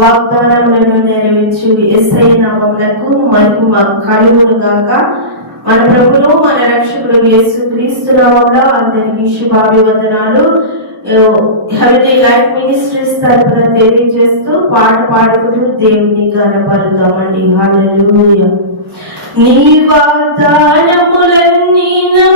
వాగ్దానములను నెరవేర్చు ఎస్ఐ నామములకు మహిమ కలుగును గాక. మన ప్రభులు మన రక్షకుడు యేసు క్రీస్తు నామంలో అందరికీ శుభాభివందనాలు. హెవెన్లీ లైఫ్ మినిస్ట్రీస్ తరఫున తెలియజేస్తూ పాట పాడుకుంటూ దేవుని గనపరుద్దామండి హల్లెలూయా నీ వాగ్దానములన్నీ నా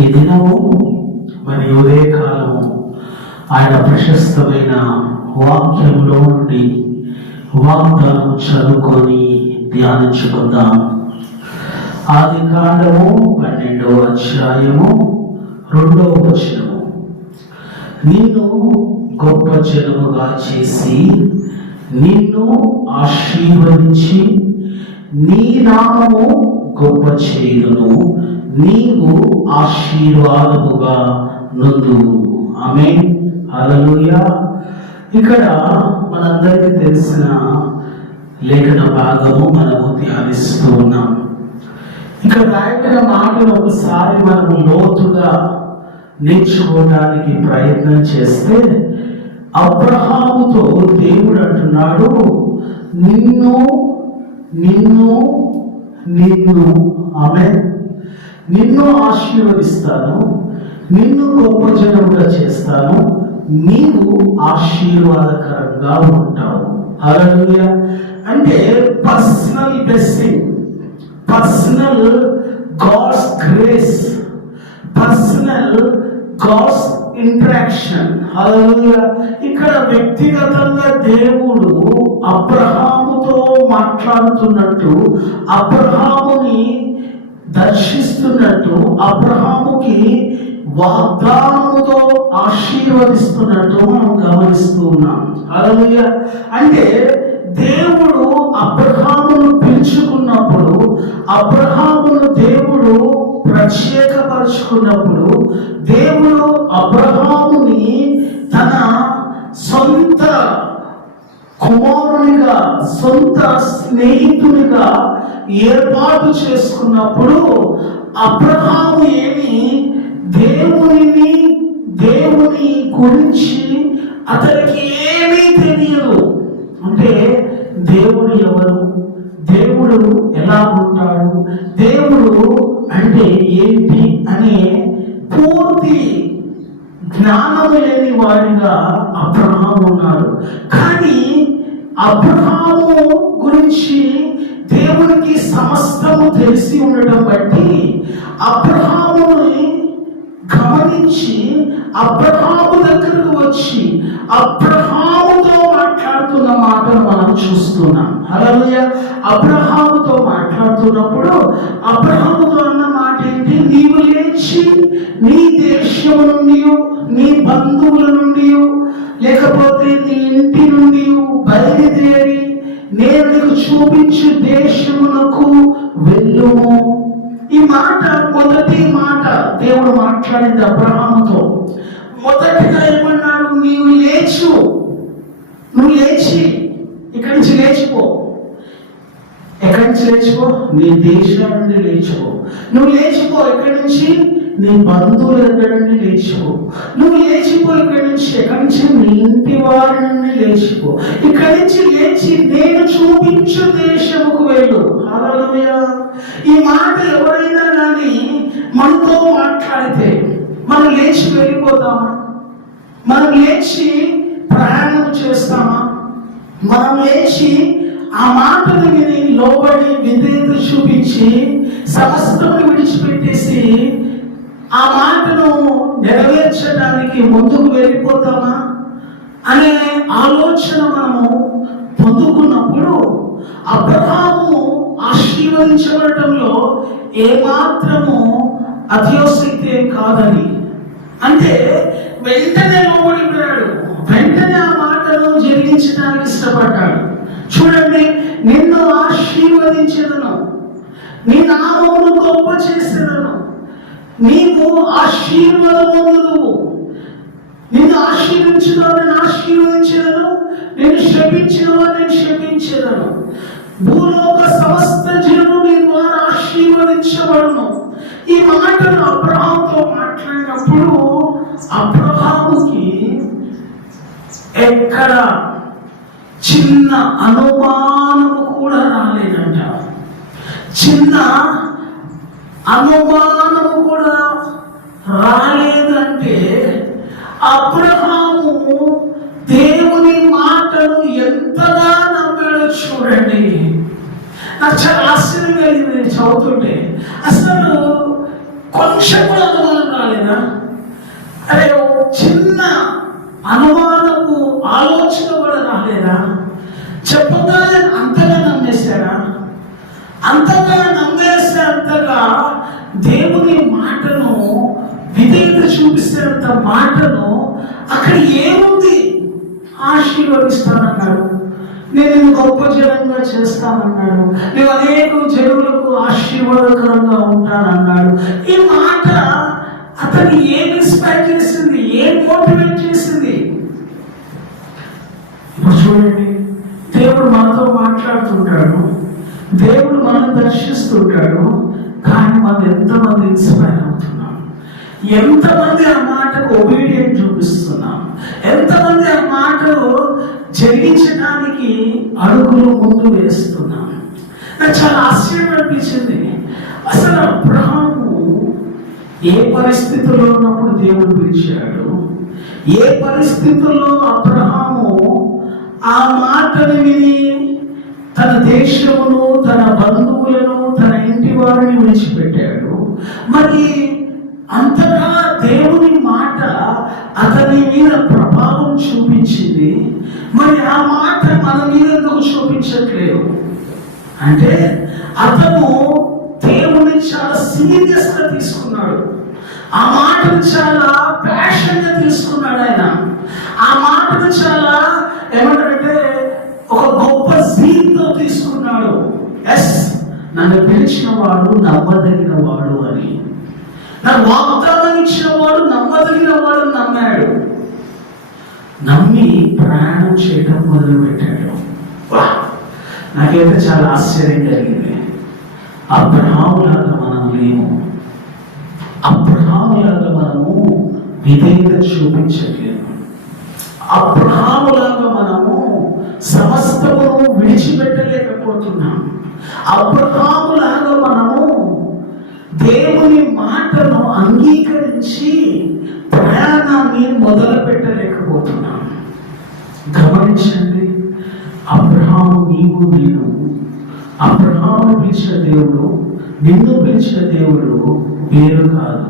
ఈ దినము మరి ఉదయకాలము ఆయన ప్రశస్తమైన వాక్యంలో నుండి వాగ్దానం చదువుకొని ధ్యానించుకుందాం. ఆది కాండము పన్నెండవ అధ్యాయము రెండవ వచనము. నిన్ను గొప్ప జనముగా చేసి నిన్ను ఆశీర్వదించి నీ నామము గొప్ప చేయును నీవు ఆశీర్వాదముగా నుండు ఆమె అలలుయ ఇక్కడ మనందరికీ తెలిసిన లేఖన భాగము మనము ధ్యానిస్తూ ఉన్నాం. ఇక్కడ రాయబడిన మాటలు ఒకసారి మనము లోతుగా నేర్చుకోవడానికి ప్రయత్నం చేస్తే అబ్రహాముతో దేవుడు అంటున్నాడు నిన్ను నిన్ను నిన్ను ఆమె నిన్ను ఆశీర్వదిస్తాను నిన్ను గొప్ప జనముగా చేస్తాను నీవు ఆశీర్వాదకరంగా ఉంటావు. అరణ్య అంటే personal blessing personal God's grace personal God's interaction హల్లెలూయా ఇక్కడ వ్యక్తిగతంగా దేవుడు అబ్రహాముతో మాట్లాడుతున్నట్టు అబ్రహాముని దర్శిస్తున్నట్టు అబ్రహాముకి వాగ్దానముతో ఆశీర్వదిస్తున్నట్టు మనం గమనిస్తూ ఉన్నాం. అంటే దేవుడు అబ్రహామును పిలుచుకున్నప్పుడు అబ్రహామును దేవుడు ప్రత్యేకపరుచుకున్నప్పుడు దేవుడు అబ్రహాముని తన సొంత కుమారునిగా సొంత స్నేహితునిగా ఏర్పాటు చేసుకున్నప్పుడు అబ్రహాము ఏమి దేవునిని దేవుని గురించి అతనికి ఏమీ తెలియదు. అంటే దేవుడు ఎవరు? దేవుడు ఎలా ఉంటాడు? దేవుడు అంటే ఏంటి అనే పూర్తి జ్ఞానము లేని వాడిగా అబ్రహాము ఉన్నాడు. కానీ అబ్రహాము గురించి దేవునికి సమస్తము తెలిసి ఉండటం బట్టి అబ్రహాముని గమనించి అబ్రహాము దగ్గరకు వచ్చి అబ్రహాముతో మాట్లాడుతున్న మాటలు మనం చూస్తున్నాం. అలాగే అబ్రహాముతో మాట్లాడుతున్నప్పుడు అబ్రహాముతో అన్న మాట ఏంటి? నీవు లేచి నీ దేశం నుండి నీ బంధువుల నుండి లేకపోతే నీ ఇంటి నుండి బయలుదేరి నేను నీకు చూపించు దేశమునకు వెళ్ళుము. ఈ మాట మొదటి మాట దేవుడు మాట్లాడింది అబ్రహాముతో. మొదటిగా ఏమన్నాడు? నీవు లేచు. నువ్వు లేచి. ఇక్కడి నుంచి లేచిపో. ఎక్కడి నుంచి లేచిపో? నీ దేశం నుండి లేచిపో. నువ్వు లేచిపో. ఎక్కడి నుంచి? నీ బంధువులు ఎక్కడి నుండి లేచిపో. నువ్వు లేచిపో ఇక్కడి నుంచి ఎక్కడి నుంచి? నీ ఇంటి వారి నుండి లేచిపో. ఇక్కడి నుంచి లేచి నేను చూపించు దేశముకు వెళ్ళు. అలా ఈ మాట ఎవరైనా కానీ మనతో మాట్లాడితే మనం లేచి వెళ్ళిపోతామా? మనం లేచి ప్రయాణం చేస్తామా? మనం లేచి ఆ మాటను విని లోబడి విధేయత చూపించి సమస్తము విడిచిపెట్టేసి ఆ మాటను నెరవేర్చడానికి ముందుకు వెళ్ళిపోతామా అనే ఆలోచన మనము పొందుకున్నప్పుడు అబ్రహాము ఆశీర్వదించబడటంలో ఏమాత్రము అత్యోశక్తి ఏం కాదని. అంటే వెంటనే లోబడిపోయాడు వెంటనే ఆ మాటను జరిగించడానికి ఇష్టపడ్డాడు. చూడండి నిన్ను ఆశీర్వదించదను నీ నామమును గొప్ప చేసేదను నీవు ఆశీర్వాదము నిన్ను ఆశీర్వించిన నేను ఆశీర్వదించదను నేను క్షమించిన నేను క్షమించను భూలోక సమస్త జనులు నీ ద్వారా ఈ మాటను అబ్రహాంతో మాట్లాడినప్పుడు అబ్రహాముకి ఎక్కడ చిన్న అనుమానము కూడా రాలేదంట. చిన్న అనుమానము కూడా రాలేదంటే అబ్రహాము దేవుని మాటను ఎంతగా నమ్మాడో చూడండి. నాకు చాలా ఆశ్చర్యం కలిగింది నేను చదువుతుంటే. అసలు కొంచెం కూడా అనుమానం రాలేదా? అరే చిన్న అనుమానపు ఆలోచన కూడా రాలేదా? చెప్పగానే అంతగా నమ్మేశారా? అంతగా నమ్మేస్తే అంతగా దేవుని మాటను విధేయత చూపిస్తున్నంత మాటను అక్కడ ఏముంది? ఆశీర్వదిస్తానన్నాడు. నేను నిన్ను గొప్ప జనంగా చేస్తానన్నాడు. నేను అనేక జనులకు ఆశీర్వాదకరంగా ఉంటానన్నాడు. ఈ మాట అతన్ని ఏం ఇన్స్పైర్ చేసింది? ఏం మోటివేట్ చేసింది? ఇప్పుడు చూడండి దేవుడు మనతో మాట్లాడుతుంటాడు. దేవుడు మనం దర్శిస్తుంటాడు. కానీ మనం ఎంతమంది ఇన్స్పైర్ అవుతున్నాం? ఎంతమంది ఆ మాటకు ఒబీడియంట్ చూపిస్తున్నాం? ఎంతమంది ఆ మాటలు జయించడానికి అడుగులు ముందు వేస్తున్నాం? నాకు చాలా ఆశ్చర్యం అనిపించింది. అసలు అబ్రహాము ఏ పరిస్థితుల్లో ఉన్నప్పుడు దేవుడు పిలిచాడు? ఏ పరిస్థితుల్లో అబ్రహాము ఆ మాటను విని తన దేశమును తన మరి ఆ మాట మన మీద ఎందుకు చూపించట్లేదు. అంటే అతను దేవుని చాలా సీరియస్గా తీసుకున్నాడు. ఆ మాటను చాలా ప్యాషన్గా తీసుకున్నాడు ఆయన. ఆ మాటను చాలా ఏమంటారంటే ఒక గొప్ప జీతో తీసుకున్నాడు. ఎస్ నన్ను పిలిచిన వాడు నమ్మదగిన వాడు అని. నాకు వాగ్దానం ఇచ్చిన వాడు నమ్మదగిన వాడు నమ్మాడు. నమ్మి ప్రయాణం చేయడం మొదలు పెట్టాడు వా నాకైతే చాలా ఆశ్చర్యం కలిగింది. అబ్రహాములాగా మనం లేము. అబ్రహాములాగా మనము విధేయత చూపించలేము. అబ్రహాములాగా మనము సమస్తమును విడిచిపెట్టలేకపోతున్నాం. అబ్రహాములాగా మనము దేవుని మాటను అంగీకరించి ప్రయాణాన్ని మొదలు పెట్టలేకపోతున్నాం గమనించండి అబ్రహాము నీవు నేను అబ్రహాము పిలిచిన దేవుడు నిన్ను పిలిచిన దేవుడు వేరు కాదు.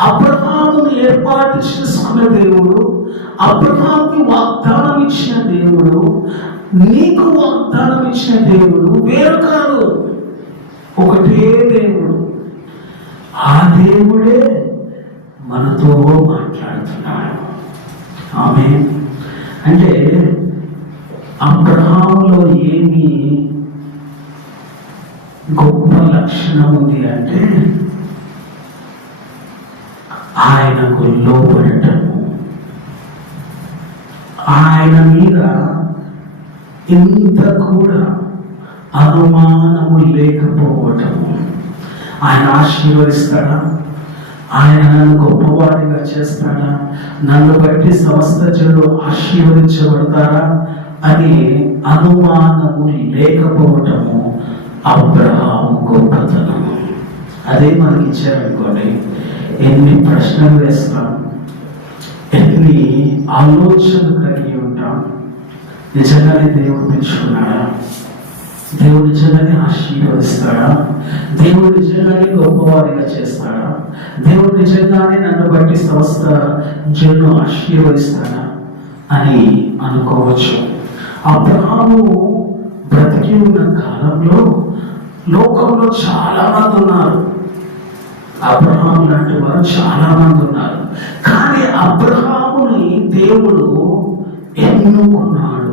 అబ్రహామును ఏర్పాటు చేసుకున్న దేవుడు అబ్రహాముకి వాగ్దానం ఇచ్చిన దేవుడు నీకు వాగ్దానం ఇచ్చిన దేవుడు వేరు కాదు. ఒకటే దేవుడు. ఆ దేవుడే మనతో మాట్లాడుతున్నాడు ఆమె అంటే అబ్రహాంలో ఏమి గొప్ప లక్షణం ఉంది అంటే ఆయనకు లోపడటము ఆయన మీద ఇంత కూడా అనుమానము లేకపోవటము. ఆయన ఆశీర్వదిస్తాడా? ఆయన నన్ను గొప్పవాడిగా చేస్తాడా? నన్ను బట్టి సమస్త జనులు ఆశీర్వదించబడతారా? అని అనుమానము లేకపోవటము అబ్రహాం గొప్పతనము అదే మనకి ఇచ్చారనుకోండి ఎన్ని ప్రశ్నలు వేస్తాం ఎన్ని ఆలోచనలు కలిగి ఉంటాం. నిజంగానే దేవుడు పిలుచుకున్నాడా? దేవుడు నిజంగానే ఆశీర్వదిస్తాడా? దేవుడు నిజంగానే గొప్పవారిగా చేస్తాడా? దేవుడు నిజంగానే నన్ను బట్టి సంస్థ జన్ను ఆశీర్వదిస్తాడా అని అనుకోవచ్చు. అబ్రహాము బ్రతికి ఉన్న కాలంలో లోకంలో చాలా మంది ఉన్నారు. అబ్రహాం లాంటి వారు చాలా మంది ఉన్నారు. కానీ అబ్రహాముని దేవుడు ఎన్నుకున్నాడు?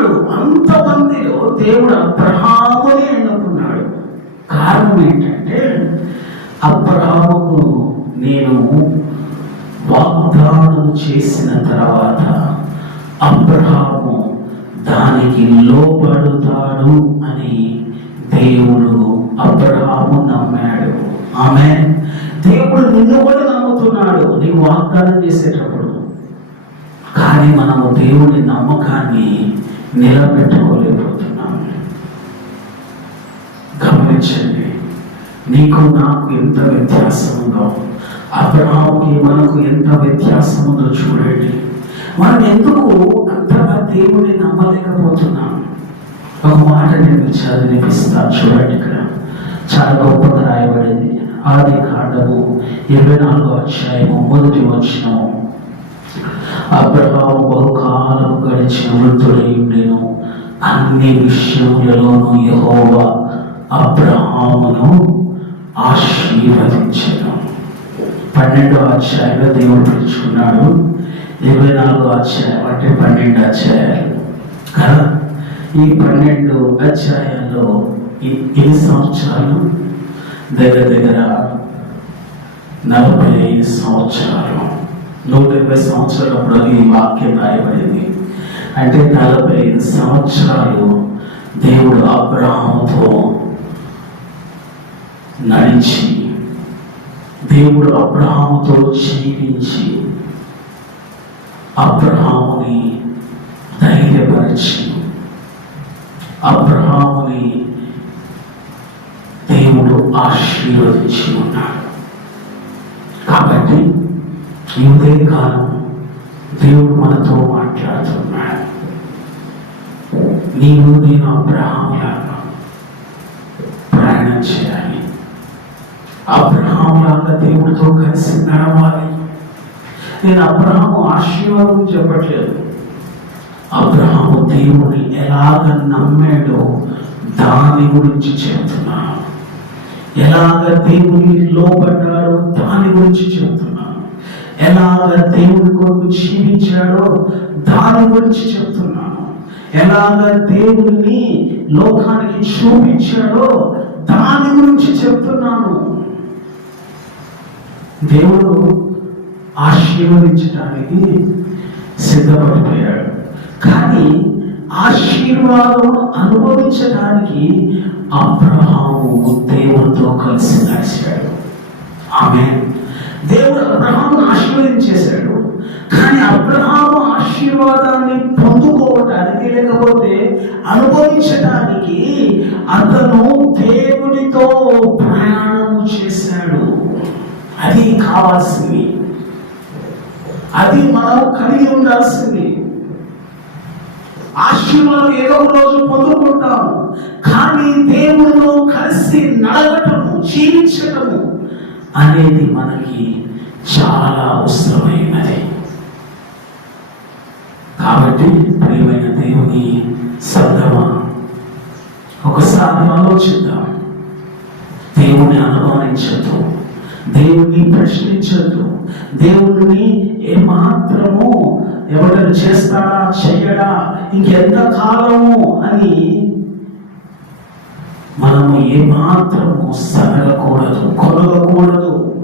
అన్నాడు అంతమందిలో దేవుడు అబ్రహాముని ఎన్నుకున్నాడు. కారణం ఏంటంటే అబ్రహాముకు నేను వాగ్దానం చేసిన తర్వాత అబ్రహాము దానికి లోబడుతాడు అని దేవుడు అబ్రహాము నమ్మాడు. ఆమె దేవుడు నిన్ను కూడా నమ్ముతున్నాడు. నీవు వాగ్దానం చేసేటప్పుడు. కానీ మనము దేవుని నమ్మకాన్ని నిలబెట్టుకోలేకపోతున్నాం గమనించండి నీకు నాకు ఎంత వ్యత్యాసం ఉందో అబ్రహాముకి మనకు ఎంత వ్యత్యాసం ఉందో చూడండి. మనం ఎందుకు అంతగా దేవుని నమ్మలేకపోతున్నాం? ఒక మాట నేను చదివిపిస్తాను చూడండి ఇక్కడ. చాలా గొప్పగా రాయబడింది. ఆది కాండము ఇరవై నాలుగో అధ్యాయము మొదటి వచ్చినము అబ్రహాము బహుకాలం గడిచిన వృద్ధుడై ఉండెను. అన్ని విషయములలోనూ యెహోవా అబ్రహామును ఆశీర్వదించను. పన్నెండో అధ్యాయంలో దేవుడు పిలుచుకున్నాడు. ఇరవై నాలుగో అధ్యాయం అంటే పన్నెండు అధ్యాయాలు. కదా? ఈ పన్నెండు అధ్యాయాల్లో ఎన్ని సంవత్సరాలు? దగ్గర దగ్గర నలభై ఐదు సంవత్సరాలు. నూట ఇరవై సంవత్సరాలప్పుడు అది ఈ వాక్యం రాయబడింది. అంటే నలభై ఐదు సంవత్సరాలు దేవుడు అబ్రహాముతో నడిచి దేవుడు అబ్రహాముతో జీవించి అబ్రహాముని ధైర్యపరిచి అబ్రహాముని దేవుడు ఆశీర్వదించి ఉన్నాడు. కాబట్టి ఇదే కాలం దేవుడు మనతో మాట్లాడుతున్నాడు నీవు నేను అబ్రహాంలాగా ప్రయాణం చేయాలి. అబ్రహాంలాగా దేవుడితో కలిసి నడవాలి. నేను అబ్రహాము ఆశీర్వాదం చెప్పట్లేదు. అబ్రహాము దేవుని ఎలాగ నమ్మాడో దాని గురించి చెప్తున్నాను. ఎలాగ దేవుని లోపడ్డాడో దాని గురించి చెప్తున్నాను. ఎలాగ దేవుని కొరకు జీవించాడో దాని గురించి చెప్తున్నాను. ఎలాగ దేవుని లోకానికి చూపించాడో దాని గురించి చెప్తున్నాను. దేవుడు ఆశీర్వదించడానికి సిద్ధపడిపోయాడు. కానీ ఆశీర్వాదం అనుభవించడానికి అబ్రహాము దేవుడితో కలిసి నడిచాడు. ఆమె దేవుడు అబ్రహామును ఆశీర్వదించేశాడు. కానీ అబ్రహాము ఆశీర్వాదాన్ని పొందుకోవటానికి లేకపోతే అనుభవించటానికి అతను దేవునితో ప్రయాణం చేశాడు. అది కావాల్సింది. అది మనం కలిగి ఉండాల్సింది. ఆశీర్వాదం ఏదో ఒక రోజు పొందుకుంటాము. కానీ దేవుడితో కలిసి నడవటము జీవించటము అనేది మనకి చాలా అవసరమైనది. కాబట్టి ప్రియమైన దేవుని సంగమా ఒకసారి ఆలోచిద్దాం. దేవుని అనుమానించద్దు దేవుణ్ణి ప్రశ్నించద్దు దేవుణ్ణి ఏమాత్రము ఎవరు చేస్తాడా చెయ్యడా ఇంకెంత కాలము అని మనము ఏమాత్రము సనగకూడదు కొనగకూడదు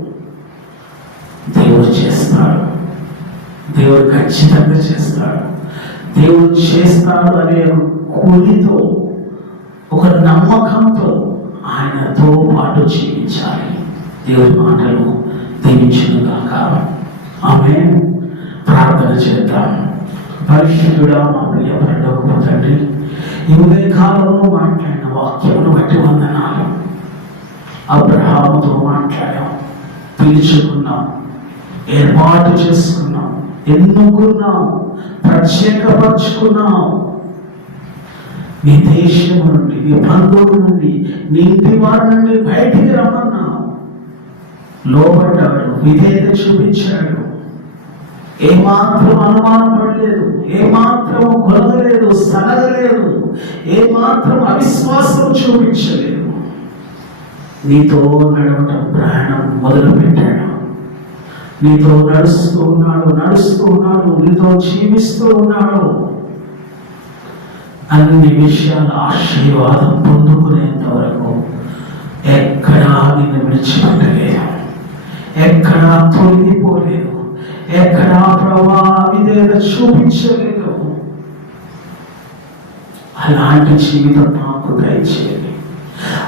దేవుడు చేస్తాడు. దేవుడు ఖచ్చితంగా చేస్తాడు. దేవుడు చేస్తాడు అనే కూలితో ఒక నమ్మకంతో ఆయనతో పాటు జీవించాలి. దేవుడి మాటలు దీవించిన కాక ఆమె ప్రార్థన చేద్దాం. పరిశుద్ధుడా మా ప్రియ పరలోకపు తండ్రి ఈ కాలంలో మాట్లాడిన వాక్యమును బట్టి వందనాలు. అబ్రహాముతో మాట్లాడాం. పిలుచుకున్నాం. ఏర్పాటు చేసుకున్నాం. ఎన్నుకున్నాం. ప్రత్యేకపరుచుకున్నాం. నీ దేశం నుండి నీ బంధువుల నుండి నీ ఇంటి వారి నుండి బయటికి రమ్మన్నావు లోపడ్డాడు విధేయత చూపించాడు. ఏమాత్రం అనుమానం పడలేదు ఏమాత్రం కొలగలేదు సనగలేదు ఏమాత్రం అవిశ్వాసం చూపించలేదు. నీతో నడవటం ప్రయాణం మొదలు పెట్టాడు నీతో నడుస్తూ ఉన్నాడు నడుస్తూ ఉన్నాడు నీతో జీవిస్తూ ఉన్నాడు. అన్ని విషయాల ఆశీర్వాదం పొందుకునేంత వరకు ఎక్కడా నిన్ను విడిచిపెట్టలేదు. ఎక్కడా తొలగిపోలేదు. ఎక్కడా ప్రభా విధేయత చూపించలేదు అలాంటి జీవితం మాకు దయచేయండి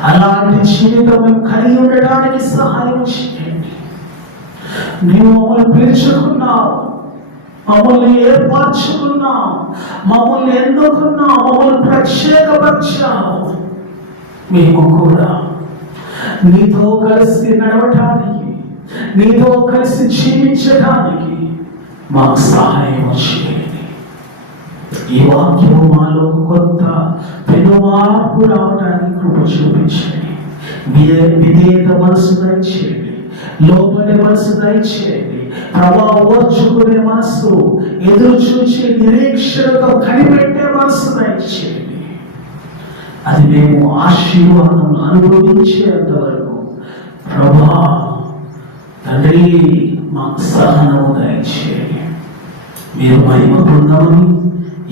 అలాంటి జీవితం కలిగి ఉండడానికి సహాయం చేయండి నీవు మమ్మల్ని పిలుచుకున్నావు మమ్మల్ని ఏర్పరచుకున్నావు మమ్మల్ని ఎన్నుకున్నావు మమ్మల్ని ప్రత్యేకపరిచావు మేము కూడా నీతో కలిసి నడవటానికి నీతో కలిసి జీవించడానికి మాకు సహాయం చేయండి ఈ వాక్యము మాలో కొత్త పెను మార్పు రావడానికి కృప చూపించండి. విధే- విధేయత మనసు దయచేయండి. లోపలి మనసు దయచేయండి. ప్రభా ఓర్చుకునే మనసు ఎదురు చూసే నిరీక్షణతో కనిపెట్టే మనసు దయచేయండి. అది మేము ఆశీర్వాదం అనుభవించేంత వరకు ప్రభా తండ్రి మాకు సహనము దయచేయండి. మీరు మహిమ పొందమని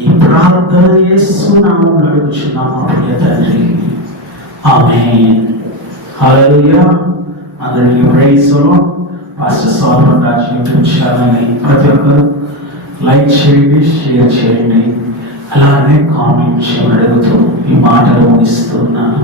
ఈ ప్రార్థన చేస్తున్నాము నడుచున్నాము ప్రియ తండ్రి. ఆమె హల్లెలూయా. అందరికీ praise pastor Salvan Raj YouTube ఛానల్ని ప్రతి ఒక్కరు లైక్ చేయండి షేర్ చేయండి. అలానే కామెంట్ చేయమని అడుగుతూ ఈ మాటలు ముగిస్తున్నాను.